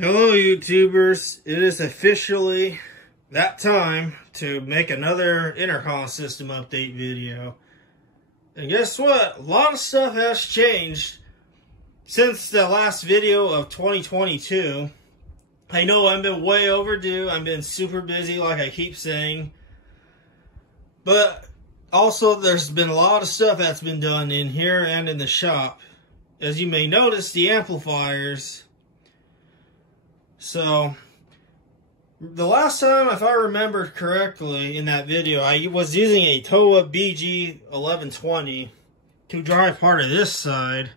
Hello YouTubers, it is officially that time to make another intercom system update video. And guess what? A lot of stuff has changed since the last video of 2022. I know I've been way overdue, I've been super busy like I keep saying. But also there's been a lot of stuff that's been done in here and in the shop. As you may notice, the amplifiers. So, the last time, if I remember correctly in that video, I was using a TOA BG1120 to drive part of this side.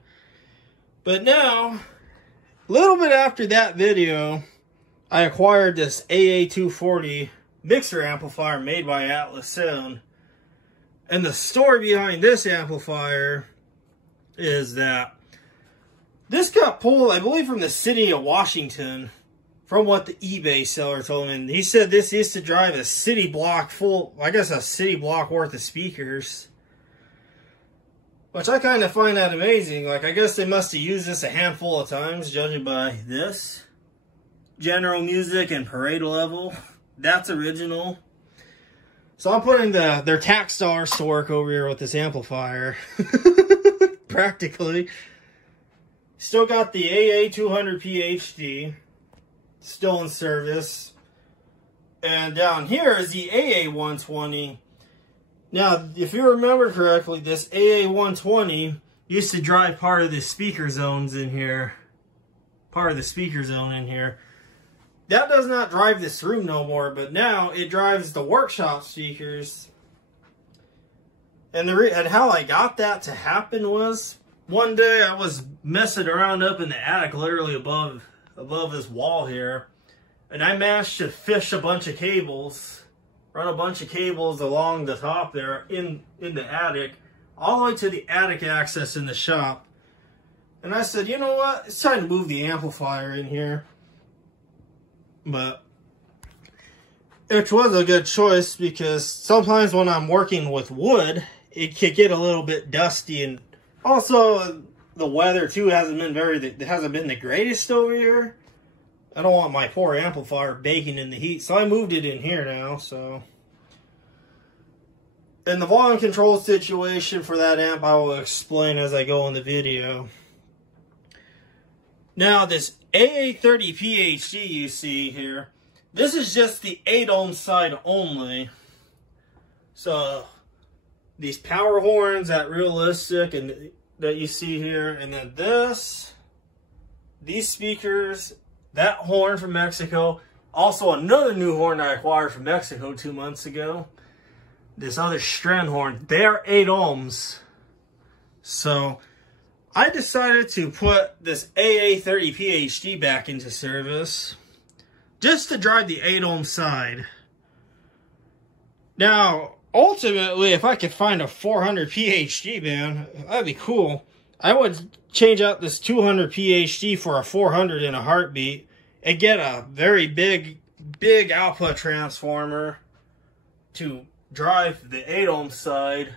But now, a little bit after that video, I acquired this AA240 mixer amplifier made by Atlas Sound. And the story behind this amplifier is that this got pulled, I believe, from the city of Washington. From what the eBay seller told me. And he said this used to drive a city block full, I guess a city block worth of speakers. Which I kind of find that amazing. Like, I guess they must have used this a handful of times, judging by this. General Music and Parade Level. That's original. So I'm putting their tax dollars to work over here with this amplifier. Practically. Still got the AA200 PhD. Still in service. And down here is the AA120. Now, if you remember correctly, this AA120 used to drive part of the speaker zones in here. Part of the speaker zone in here. That does not drive this room no more, but now it drives the workshop speakers. And how I got that to happen was, one day I was messing around up in the attic, literally above this wall here, and I managed to fish a bunch of cables, run a bunch of cables along the top there in the attic, all the way to the attic access in the shop. And I said, you know what, it's time to move the amplifier in here. But it was a good choice because sometimes when I'm working with wood, it could get a little bit dusty, and also the weather too hasn't been the greatest over here. I don't want my poor amplifier baking in the heat, so I moved it in here now. So, and the volume control situation for that amp I will explain as I go in the video. Now this AA30 PhD you see here, this is just the 8 ohm side only. So these power horns, that realistic and that you see here, and then these speakers, that horn from Mexico, also another new horn I acquired from Mexico 2 months ago, this other strand horn, they're 8 ohms. So I decided to put this AA30 PhD back into service just to drive the 8 ohm side. Now, ultimately, if I could find a 400 PhD band, that'd be cool. I would change out this 200 PhD for a 400 in a heartbeat and get a very big output transformer to drive the 8 ohm side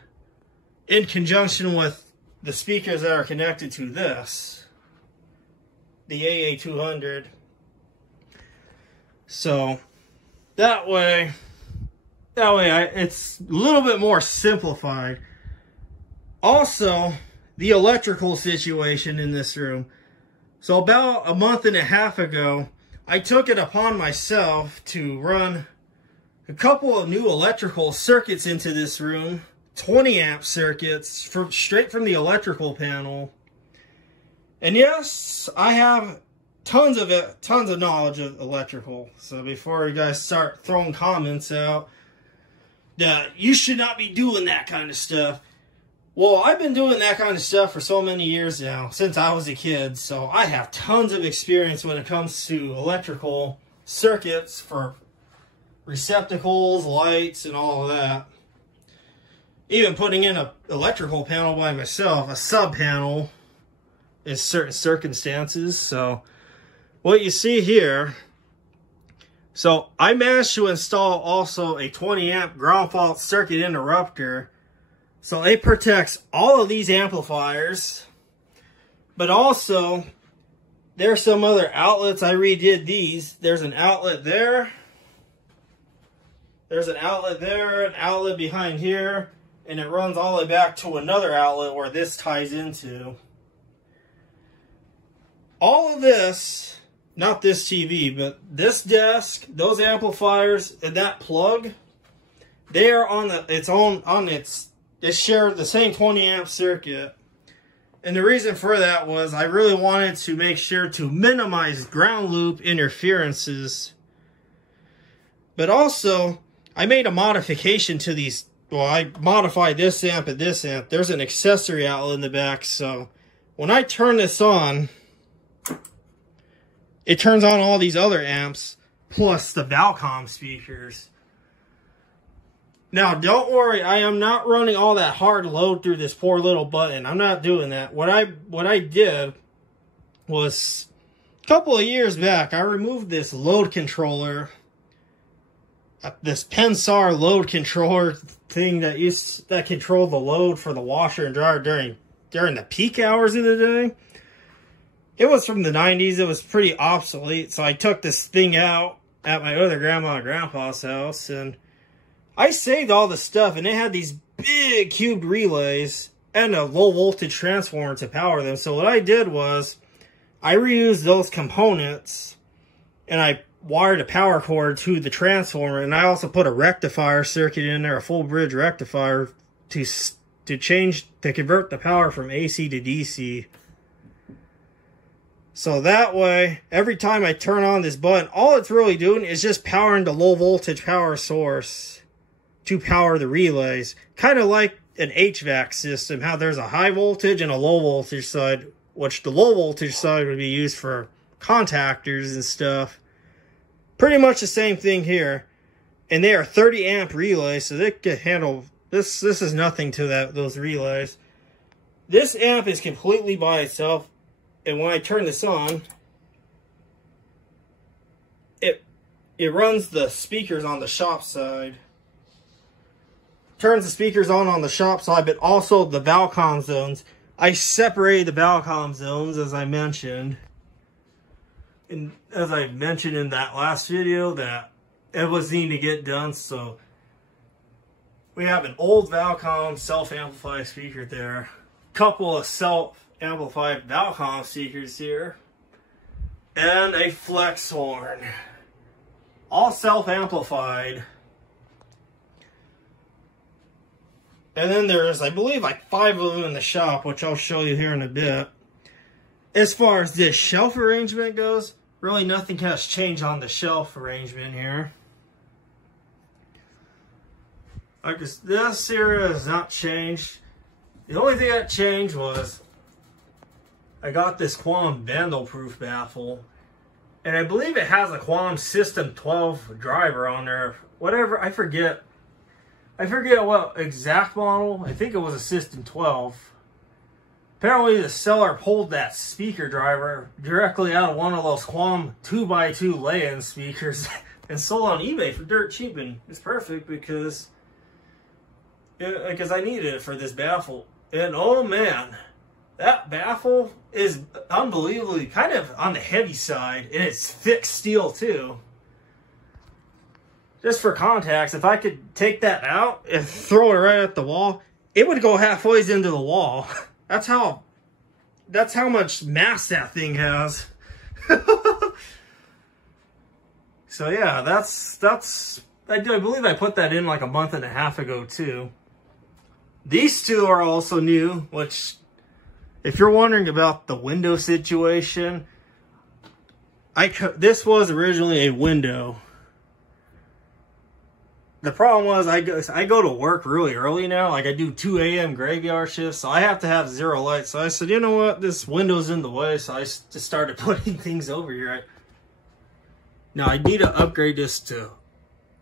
in conjunction with the speakers that are connected to this, the AA200. So that way it's a little bit more simplified. Also, the electrical situation in this room. So about a month and a half ago, I took it upon myself to run a couple of new electrical circuits into this room. 20 amp circuits straight from the electrical panel. And yes, I have tons of knowledge of electrical. So before you guys start throwing comments out that you should not be doing that kind of stuff. Well, I've been doing that kind of stuff for so many years now, since I was a kid. So I have tons of experience when it comes to electrical circuits for receptacles, lights, and all of that. Even putting in an electrical panel by myself, a sub panel, in certain circumstances. So what you see here, so I managed to install also a 20 amp ground fault circuit interrupter. So it protects all of these amplifiers, but also There's some other outlets. I redid these. There's an outlet there. There's an outlet there, an outlet behind here, and it runs all the way back to another outlet where this ties into. All of this, not this TV, but this desk, those amplifiers, and that plug, they are on it shared the same 20 amp circuit. And the reason for that was I really wanted to make sure to minimize ground loop interferences. But also, I made a modification to these. Well, I modified this amp and this amp. There's an accessory outlet in the back. So when I turn this on, it turns on all these other amps plus the Valcom speakers. Now, don't worry, I am not running all that hard load through this poor little button. I'm not doing that. What I did was, a couple of years back, I removed this load controller, this Pensar load controller thing that controlled the load for the washer and dryer during the peak hours of the day. It was from the 90s. It was pretty obsolete, so I took this thing out at my other grandma and grandpa's house, and I saved all the stuff, and it had these big cubed relays and a low voltage transformer to power them. So what I did was I reused those components and I wired a power cord to the transformer, and I also put a rectifier circuit in there, a full bridge rectifier to convert the power from AC to DC. So that way, every time I turn on this button, all it's really doing is just powering the low voltage power source to power the relays. Kind of like an HVAC system, how there's a high voltage and a low voltage side, which the low voltage side would be used for contactors and stuff. Pretty much the same thing here. And they are 30 amp relays, so they can handle this. This is nothing to those relays. This amp is completely by itself, and when I turn this on, it runs the speakers on the shop side. Turns the speakers on the shop side, but also the Valcom zones. I separated the Valcom zones, as I mentioned. And as I mentioned in that last video, that it was needing to get done. So we have an old Valcom self-amplified speaker there. Couple of self-amplified Valcom speakers here. And a flex horn. All self-amplified. And then there's, I believe, like 5 of them in the shop, which I'll show you here in a bit. As far as this shelf arrangement goes, really nothing has changed on the shelf arrangement here. Like this here has not changed. The only thing that changed was I got this Quantum vandal-proof baffle. And I believe it has a Quantum System 12 driver on there. Whatever, I forget what exact model. I think it was a System 12. Apparently the seller pulled that speaker driver directly out of one of those Quam 2x2 lay-in speakers and sold on eBay for dirt cheap, and it's perfect because I needed it for this baffle. And oh man, that baffle is unbelievably kind of on the heavy side, and it's thick steel too. Just for context, if I could take that out and throw it right at the wall, it would go halfway into the wall. That's how much mass that thing has. So yeah, I believe I put that in like a month and a half ago too. These two are also new, which, if you're wondering about the window situation, this was originally a window. The problem was I go to work really early now. Like I do 2 a.m. graveyard shifts, so I have to have zero light. So I said, you know what, this window's in the way, so I just started putting things over here. Now I need to upgrade this to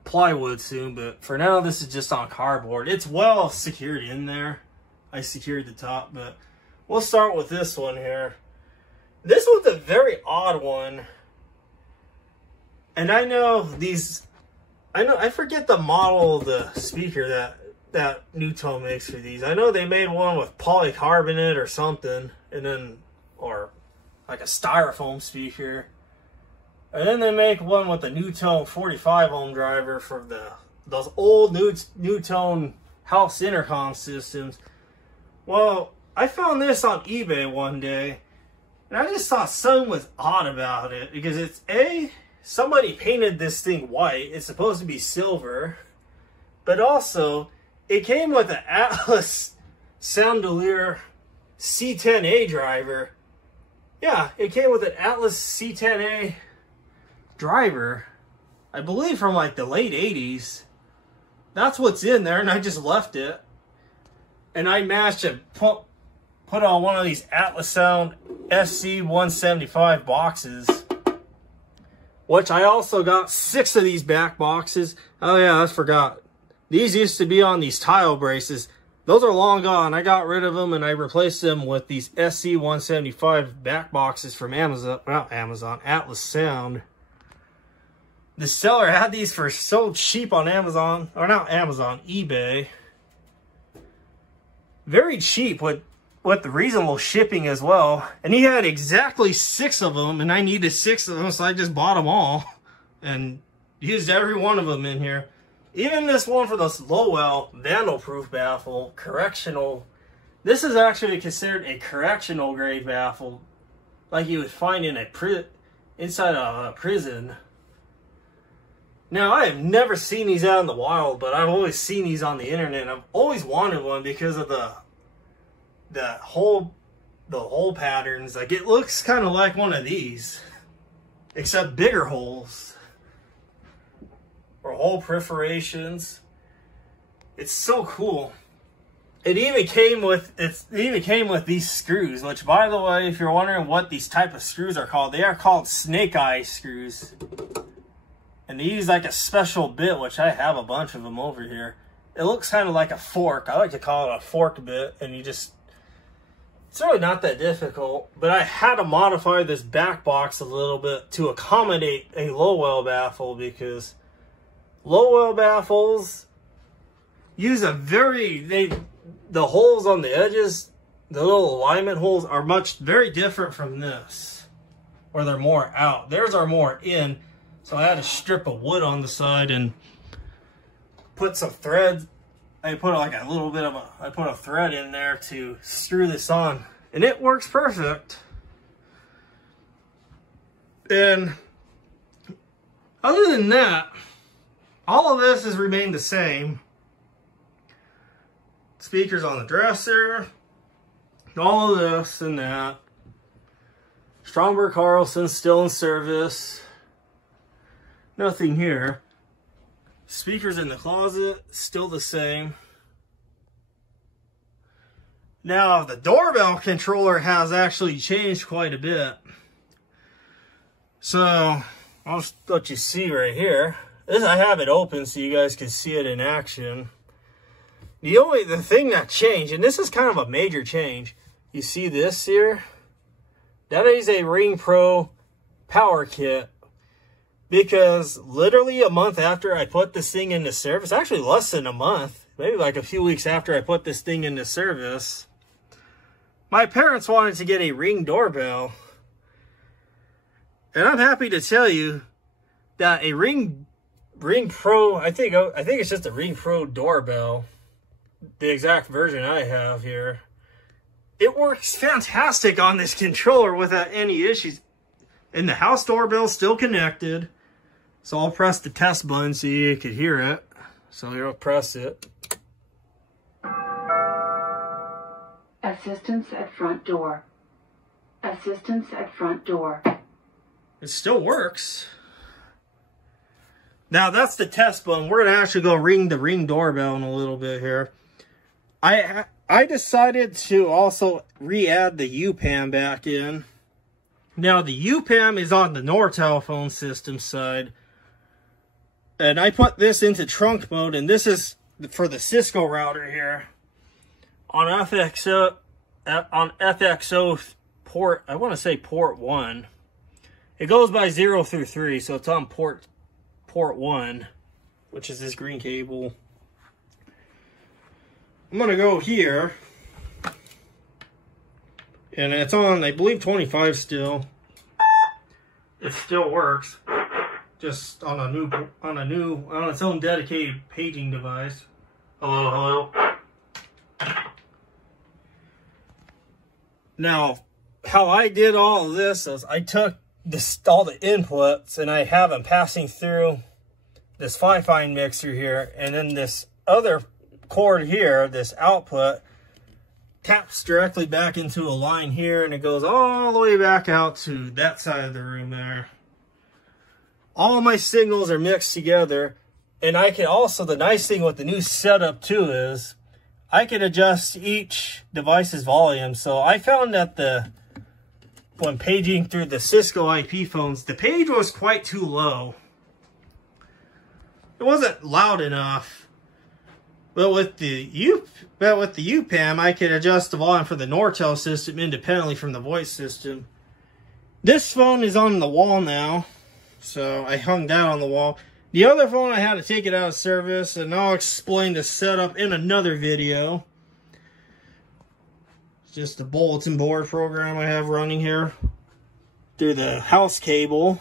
plywood soon, but for now this is just on cardboard. It's well secured in there. I secured the top, but we'll start with this one here. This one's a very odd one. And I forget the model of the speaker that Newtone makes for these. I know they made one with polycarbonate or something, and then, or like a styrofoam speaker. And then they make one with a Newtone 45 ohm driver for those old Newtone house intercom systems. Well, I found this on eBay one day, and I just thought something was odd about it, because it's somebody painted this thing white. It's supposed to be silver, but also it came with an Atlas Soundolier C10A driver. Yeah, it came with an Atlas C10A driver, I believe from like the late 80s. That's what's in there, and I just left it. And I managed to put on one of these Atlas Sound SC175 boxes, which I also got 6 of these back boxes. Oh yeah, I forgot. These used to be on these tile braces. Those are long gone. I got rid of them and I replaced them with these SC175 back boxes from Atlas Sound. The seller had these for so cheap on Amazon, or not Amazon, eBay. Very cheap with the reasonable shipping as well. And he had exactly 6 of them, and I needed 6 of them, so I just bought them all and used every one of them in here. Even this one for this Lowell vandal-proof baffle, correctional. This is actually considered a correctional grade baffle, like you would find in inside a prison. Now, I have never seen these out in the wild, but I've always seen these on the internet. I've always wanted one because of the hole patterns. Like, it looks kind of like one of these, except bigger holes or hole perforations. It's so cool. It even came with these screws, which, by the way, if you're wondering what these type of screws are called, they are called snake eye screws. And they use like a special bit, which I have a bunch of them over here. It looks kind of like a fork. I like to call it a fork bit. And it's really not that difficult. But I had to modify this back box a little bit to accommodate a Lowell baffle, because Lowell baffles use the holes on the edges, the little alignment holes, are very different from this, where they're more out. Theirs are more in. So I had a strip of wood on the side and put some thread. I put like a little bit of I put a thread in there to screw this on, and it works perfect. And other than that, all of this has remained the same. Speakers on the dresser, all of this and that. Stromberg Carlson still in service. Nothing here. Speakers in the closet, still the same. Now, the doorbell controller has actually changed quite a bit. So, I'll just let you see right here. I have it open so you guys can see it in action. The thing that changed, and this is kind of a major change. You see this here? That is a Ring Pro power kit. Because literally a month after I put this thing into service, actually less than a month, maybe like a few weeks after I put this thing into service, my parents wanted to get a Ring doorbell. And I'm happy to tell you that a Ring Pro, I think it's just a Ring Pro doorbell, the exact version I have here. It works fantastic on this controller without any issues. And the house doorbell's still connected. So I'll press the test button so you can hear it. So here, I'll press it. Assistance at front door. Assistance at front door. It still works. Now that's the test button. We're going to actually go ring the Ring doorbell in a little bit here. I decided to also re-add the UPAM back in. Now the UPAM is on the Nortel phone system side. And I put this into trunk mode, and this is for the Cisco router here. On FXO port, I want to say port 1. It goes by 0 through 3, so it's on port 1, which is this green cable. I'm going to go here. And it's on, I believe, 25 still. It still works. Just on its own dedicated paging device. Hello, hello. Now, how I did all of this is I took all the inputs and I have them passing through this fine mixer here, and then this other cord here, this output, taps directly back into a line here, and it goes all the way back out to that side of the room there. All my signals are mixed together, and I can also, the nice thing with the new setup too is I can adjust each device's volume. So I found that when paging through the Cisco IP phones, the page was quite too low. It wasn't loud enough. But with the UPAM, I can adjust the volume for the Nortel system independently from the voice system. This phone is on the wall now, so I hung that on the wall. The other phone, I had to take it out of service, and I'll explain the setup in another video. It's just a bulletin board program I have running here through the house cable.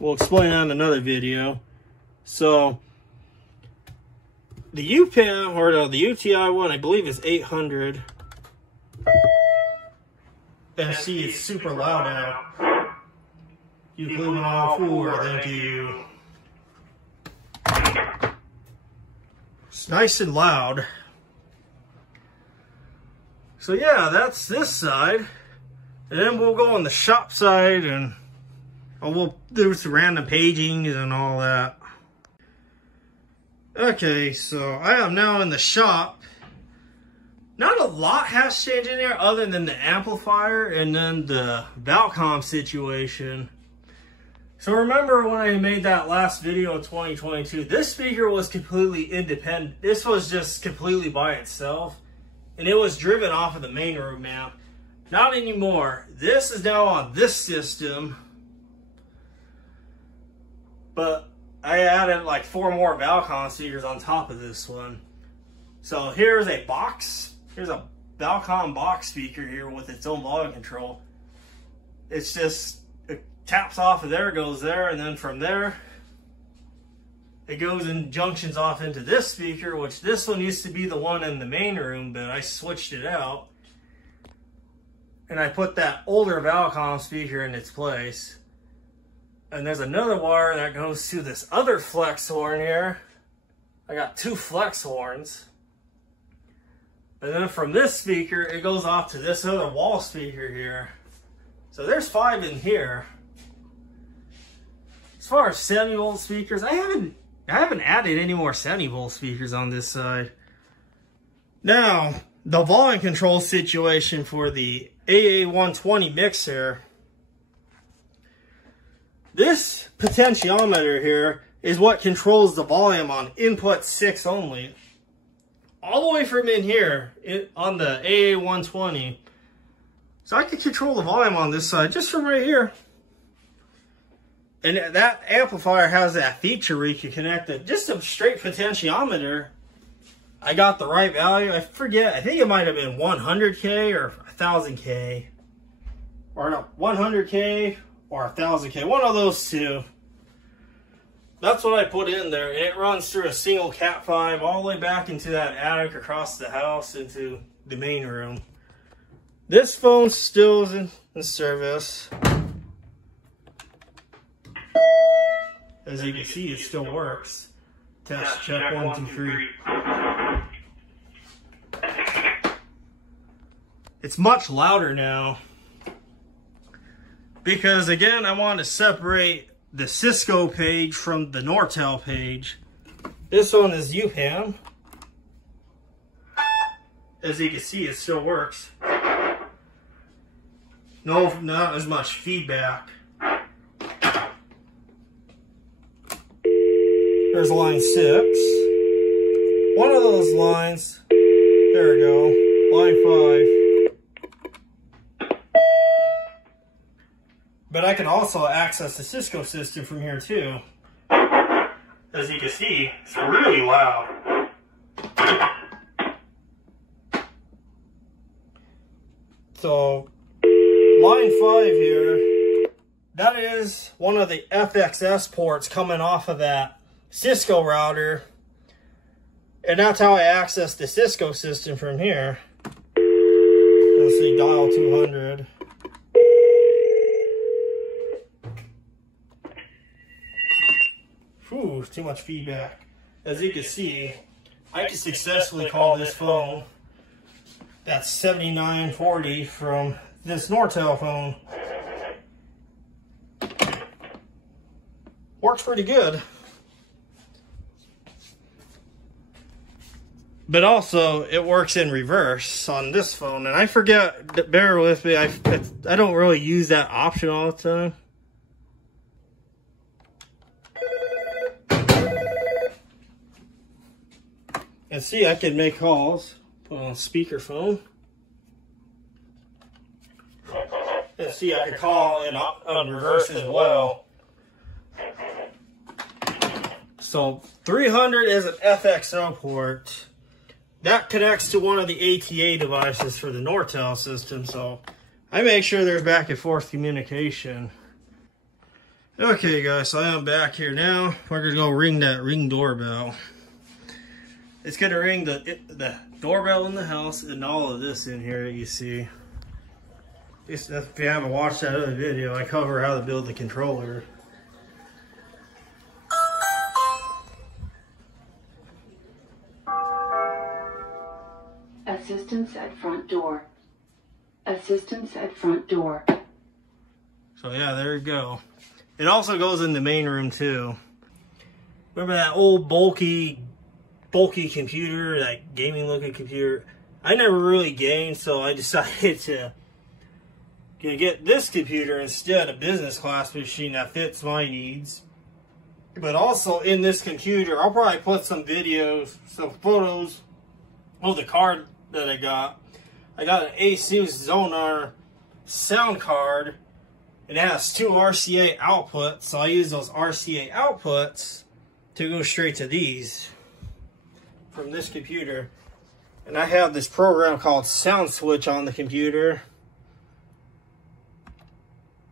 We'll explain that in another video. So the UPAM, or the UTI one, I believe is 800. And see, it's super loud now. You blew it all four, thank you. It's nice and loud. So yeah, that's this side. And then we'll go on the shop side, and we'll do some random paging and all that. Okay, so I am now in the shop. Not a lot has changed in here other than the amplifier and then the Valcom situation. So remember when I made that last video in 2022, this speaker was completely independent. This was just completely by itself, and it was driven off of the main room amp. Not anymore. This is now on this system, but I added like 4 more Valcom speakers on top of this one. So here's a box. Here's a Valcom box speaker here with its own volume control. It's just, it taps off of there, goes there, and then from there, it goes and junctions off into this speaker, which this one used to be the one in the main room, but I switched it out. And I put that older Valcom speaker in its place. And there's another wire that goes to this other flex horn here. I got 2 flex horns. And then from this speaker, it goes off to this other wall speaker here. So there's 5 in here. As far as 70-volt speakers, I haven't added any more 70-volt speakers on this side. Now, the volume control situation for the AA120 mixer. This potentiometer here is what controls the volume on input 6 only. All the way from in here on the AA120. So I can control the volume on this side just from right here. And that amplifier has that feature where you can connect it. Just a straight potentiometer. I got the right value. I forget. I think it might have been 100K or 1000K. Or no, 100K. Or 1000K, one of those two. That's what I put in there. And it runs through a single Cat 5 all the way back into that attic across the house into the main room. This phone still is in service. As you can see, it still works. Test check 1, 2, 3. It's much louder now. Because again, I want to separate the Cisco page from the Nortel page. This one is UPAM. As you can see, it still works. No, not as much feedback. There's line 6. One of those lines. There we go. Line 5. But I can also access the Cisco system from here too. As you can see, it's really loud. So, line 5 here, that is one of the FXS ports coming off of that Cisco router. And that's how I access the Cisco system from here. Let's see, dial 200. Whew, too much feedback. As you can see, I can successfully call this phone. That's 7940 from this Nortel phone. Works pretty good. But also, it works in reverse on this phone. And I forget, bear with me, I don't really use that option all the time. And see, I can make calls. Put on speakerphone. And see, I can call in on reverse as well. So 300 is an FXO port. That connects to one of the ATA devices for the Nortel system. So I make sure there's back and forth communication. Okay guys, so I am back here now. We're gonna go ring that Ring doorbell. It's gonna ring the doorbell in the house and all of this in here that you see. If you haven't watched that other video, I cover how to build the controller. Assistance at front door. Assistance at front door. So yeah, there you go. It also goes in the main room too. Remember that old bulky computer, that gaming looking computer? I never really gamed, so I decided to get this computer instead, a business class machine that fits my needs. But also in this computer, I'll probably put some videos, some photos of the card that I got. I got an ASUS Zonar sound card. It has 2 RCA outputs, so I use those RCA outputs to go straight to these from this computer. And I have this program called Sound Switch on the computer.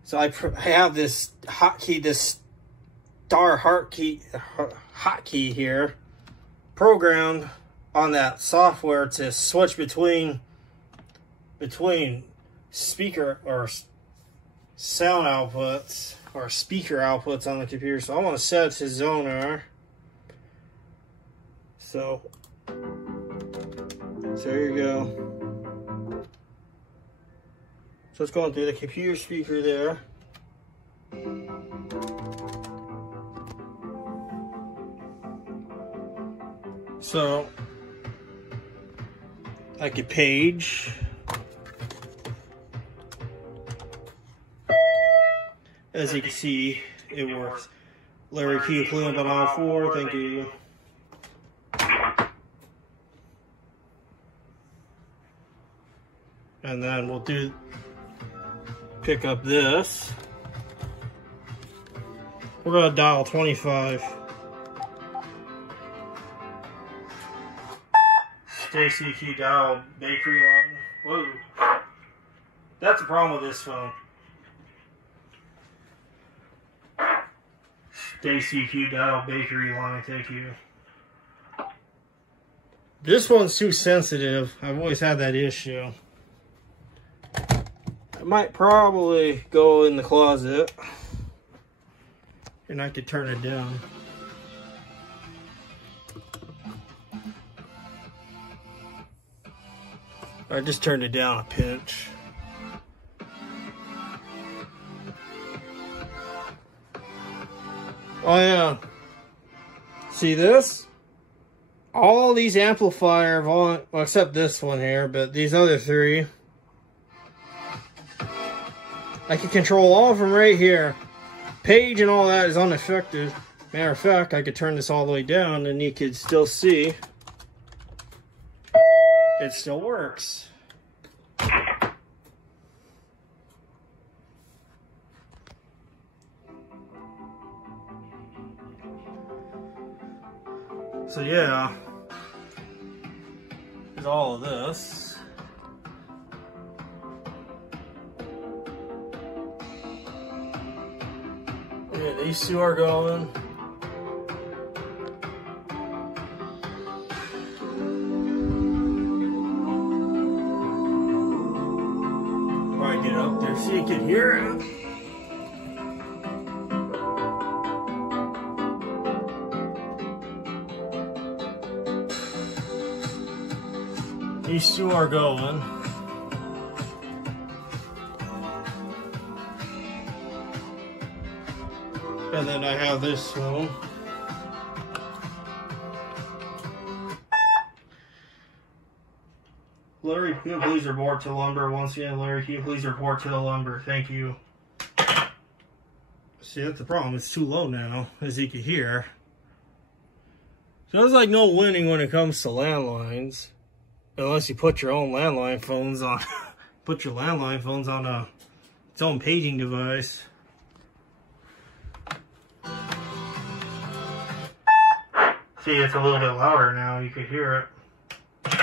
So I have this hotkey, this star hotkey here, programmed on that software to switch between speaker or sound outputs or speaker outputs on the computer. So I want to set it to Zonar. So there you go. So it's going through the computer speaker there. So I could page. As you can see, it works. Larry Q, Cleveland on all 4, thank you. And then we'll pick up this. We're gonna dial 25. Stacy key dial bakery line. Whoa. That's the problem with this phone. Stacy key dial bakery line, thank you. This one's too sensitive. I've always had that issue. I might probably go in the closet and I could turn it down. I just turned it down a pinch. Oh yeah. See this? All these amplifier volume, well, except this one here, but these other 3, I can control all of them right here. Page and all that is unaffected. Matter of fact, I could turn this all the way down and you could still see it still works. So yeah, there's all of this. Yeah, these two are going. Probably get up there so you can hear it. These two are going. And then I have this one. Larry, can you please report to lumber? Once again, Larry, can you please report to the lumber? Thank you. See, that's the problem. It's too low now, as you can hear. So there's like no winning when it comes to landlines. Unless you put your own landline phones on. Put your landline phones on its own paging device. See, it's a little bit louder now. You can hear it.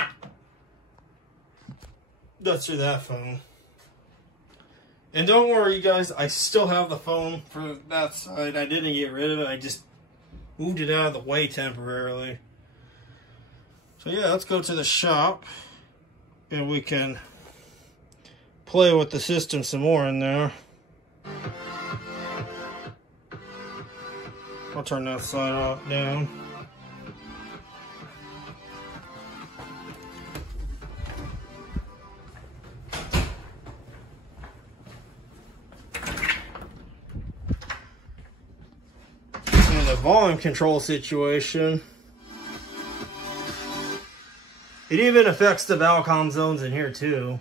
That's through that phone. And don't worry, you guys. I still have the phone for that side. I didn't get rid of it. I just moved it out of the way temporarily. So yeah, let's go to the shop. And we can play with the system some more in there. I'll turn that side off down. The volume control situation. It even affects the Valcom zones in here too.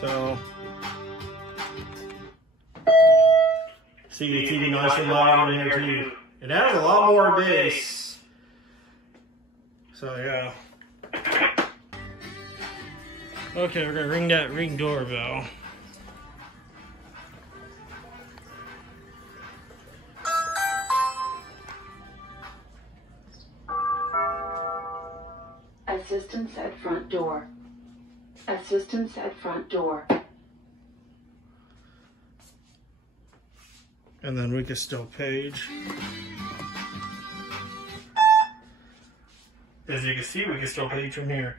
So see the TV nice and loud in here too. It has a lot more bass. So yeah. Okay, we're gonna ring that ring doorbell. Assistance at front door. Assistance at front door. And then we can still page. As you can see, we can still page from here.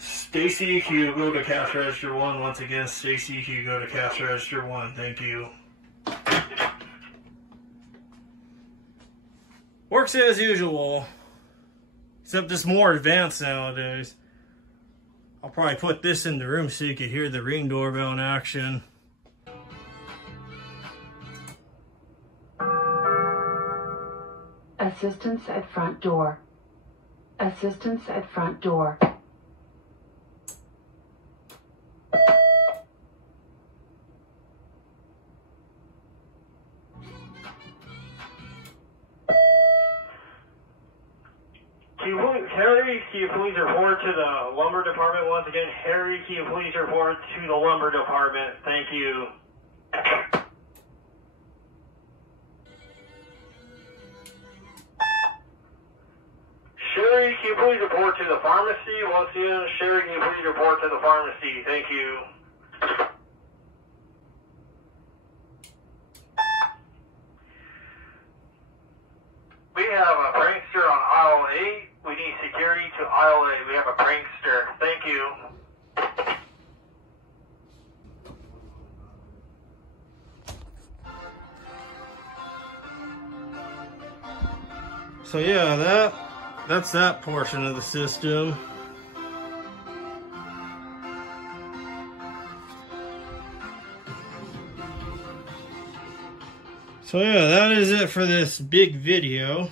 Stacy, can you go to cash register 1? Once again, Stacy, can you go to cash register 1? Thank you. Works as usual. Except it's more advanced nowadays. I'll probably put this in the room so you can hear the ring doorbell in action. Assistance at front door. Assistance at front door. Harry, can you please report to the lumber department once again? Harry, can you please report to the lumber department? Thank you. Sherry, can you please report to the pharmacy? Once again, Sherry, can you please report to the pharmacy? Thank you. We have a prankster on aisle 8. We need security to aisle 8. We have a prankster. Thank you. So yeah, that's that portion of the system. So yeah, that is it for this big video.